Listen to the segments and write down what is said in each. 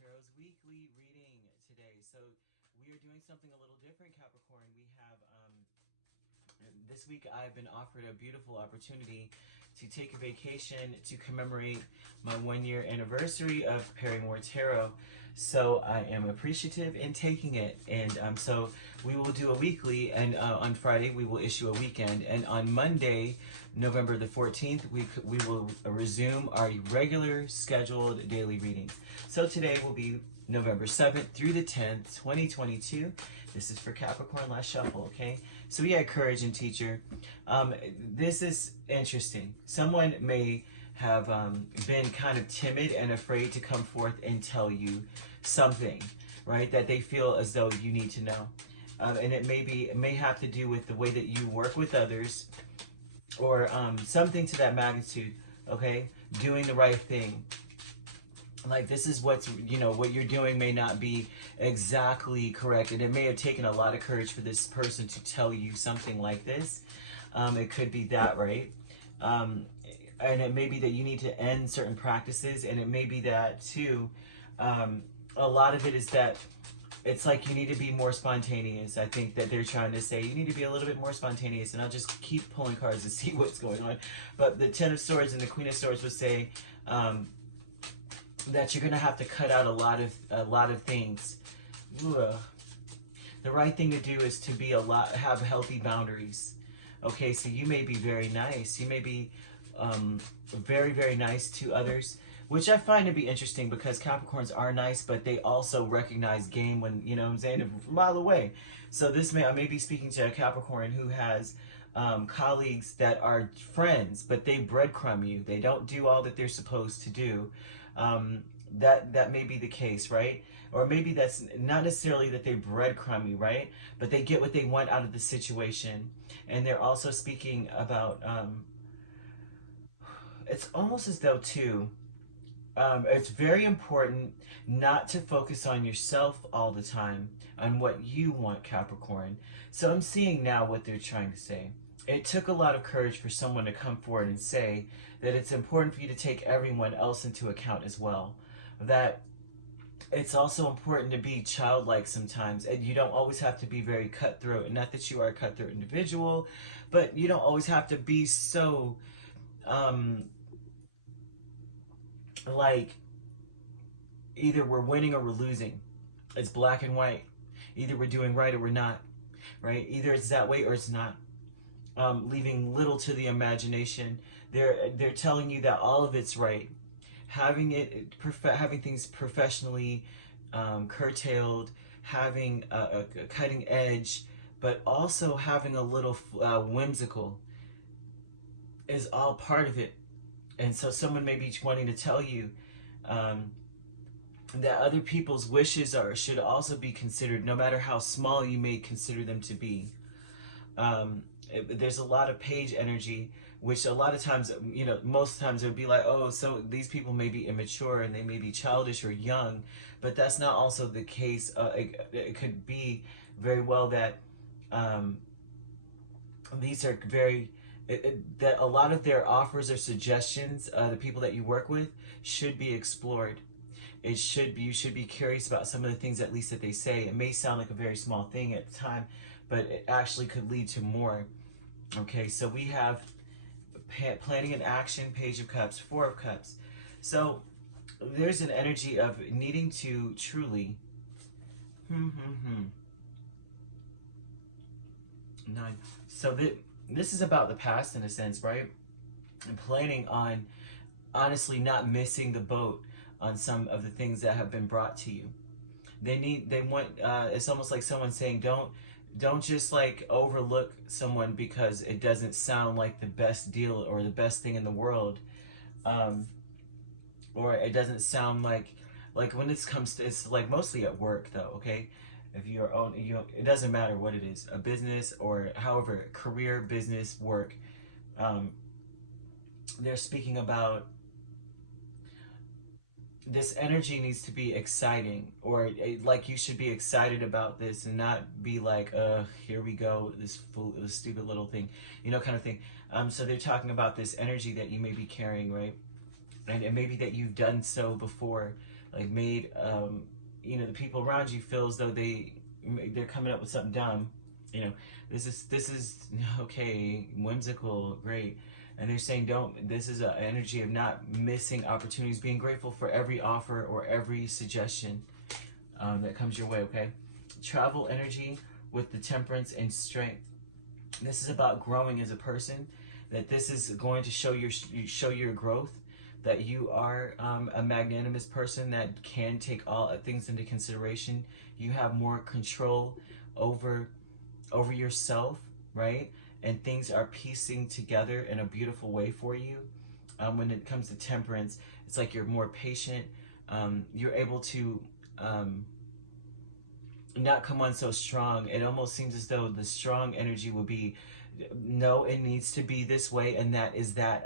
Tarot's weekly reading today. So we are doing something a little different, Capricorn. We have this week I've been offered a beautiful opportunity to take a vacation to commemorate my 1-year anniversary of Perrymore Tarot. So I am appreciative in taking it. And so we will do a weekly, and on Friday we will issue a weekend. And on Monday, November the 14th, we will resume our regular scheduled daily readings. So today will be November 7th through the 10th, 2022. This is for Capricorn, last shuffle, okay? So we had courage and teacher. This is interesting. Someone may have been kind of timid and afraid to come forth and tell you something, right? That they feel as though you need to know. And it may have to do with the way that you work with others, or something to that magnitude, okay? Doing the right thing. Like, this is what's, what you're doing may not be exactly correct. And it may have taken a lot of courage for this person to tell you something like this. It could be that, right? And it may be that you need to end certain practices. And it may be that, too, a lot of it is that it's like you need to be more spontaneous. I think that they're trying to say you need to be a little bit more spontaneous. And I'll just keep pulling cards to see what's going on. But the Ten of Swords and the Queen of Swords would say that you're going to have to cut out a lot of things. Ugh. The right thing to do is to have healthy boundaries. Okay, so you may be very nice. You may be very, very nice to others, which I find to be interesting because Capricorns are nice, but they also recognize game when, you know what I'm saying, a mile away. So I may be speaking to a Capricorn who has colleagues that are friends, but they breadcrumb you. They don't do all that they're supposed to do. That may be the case, right? Or maybe that's not necessarily that they breadcrumb you, right? But they get what they want out of the situation. And they're also speaking about, it's almost as though too, it's very important not to focus on yourself all the time, on what you want, Capricorn. So I'm seeing now what they're trying to say. It took a lot of courage for someone to come forward and say that it's important for you to take everyone else into account as well. That it's also important to be childlike sometimes, and you don't always have to be very cutthroat. And not that you are a cutthroat individual, but you don't always have to be so like either we're winning or we're losing. It's black and white. Either we're doing right or we're not, right? Either it's that way or it's not. Leaving little to the imagination. They're telling you that all of it's right. Having things professionally curtailed, having a cutting edge, but also having a little whimsical is all part of it. And so someone may be wanting to tell you that other people's wishes should also be considered, no matter how small you may consider them to be. There's a lot of page energy, which a lot of times, most times it would be like, oh, so these people may be immature and they may be childish or young, but that's not also the case. It could be very well that these are that a lot of their offers or suggestions, the people that you work with, should be explored. You should be curious about some of the things, at least, that they say. It may sound like a very small thing at the time, but it actually could lead to more. Okay, so we have planning and action, Page of Cups, Four of Cups. So there's an energy of needing to truly, Nine. So this is about the past in a sense, right? And planning on honestly not missing the boat on some of the things that have been brought to you. They want, it's almost like someone saying, don't just like overlook someone because it doesn't sound like the best deal or the best thing in the world. Or it doesn't sound like when this comes to, it's like mostly at work though, okay? If you're it doesn't matter what it is, a business or however, career, business, work. They're speaking about this energy needs to be exciting, or like you should be excited about this and not be like, here we go, this stupid little thing, kind of thing. So they're talking about this energy that you may be carrying, right? And it may be that you've done so before, like made you know, the people around you feel as though they're coming up with something dumb. You know, this is okay, whimsical, great. And they're saying this is an energy of not missing opportunities, being grateful for every offer or every suggestion that comes your way, okay? Travel energy with the temperance and strength. This is about growing as a person, that this is going to show your growth, that you are a magnanimous person that can take all things into consideration. You have more control over yourself, right? And things are piecing together in a beautiful way for you. When it comes to temperance, it's like you're more patient. You're able to not come on so strong. It almost seems as though the strong energy would be, no, it needs to be this way, and that is that.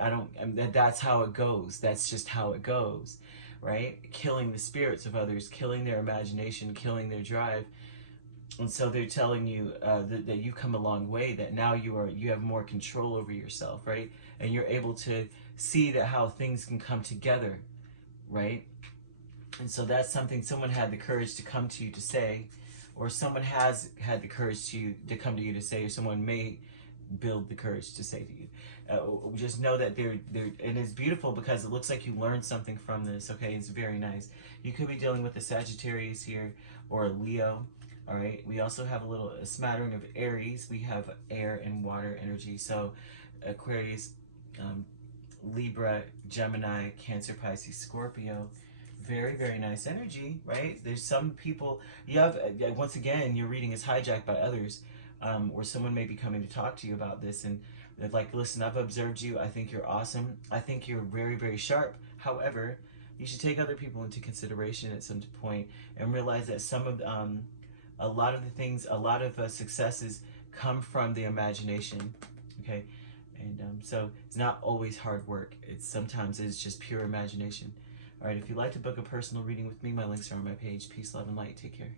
That's how it goes. That's just how it goes, right? Killing the spirits of others, killing their imagination, killing their drive. And so they're telling you that you've come a long way, that now you have more control over yourself, right? And you're able to see that how things can come together, right? And so that's something someone had the courage to come to you to say, or someone has had the courage to come to you to say, or someone may build the courage to say to you. Just know that they're and it's beautiful because it looks like you learned something from this, okay? It's very nice. You could be dealing with a Sagittarius here or a Leo. All right, we also have a smattering of Aries. We have air and water energy. So Aquarius, Libra, Gemini, Cancer, Pisces, Scorpio. Very, very nice energy, right? There's some people, you have, once again, your reading is hijacked by others, or someone may be coming to talk to you about this, and they're like, listen, I've observed you. I think you're awesome. I think you're very, very sharp. However, you should take other people into consideration at some point and realize that some of a lot of the things, a lot of successes come from the imagination, okay? And so it's not always hard work. Sometimes it's just pure imagination. All right, if you'd like to book a personal reading with me, my links are on my page. Peace, love, and light. Take care.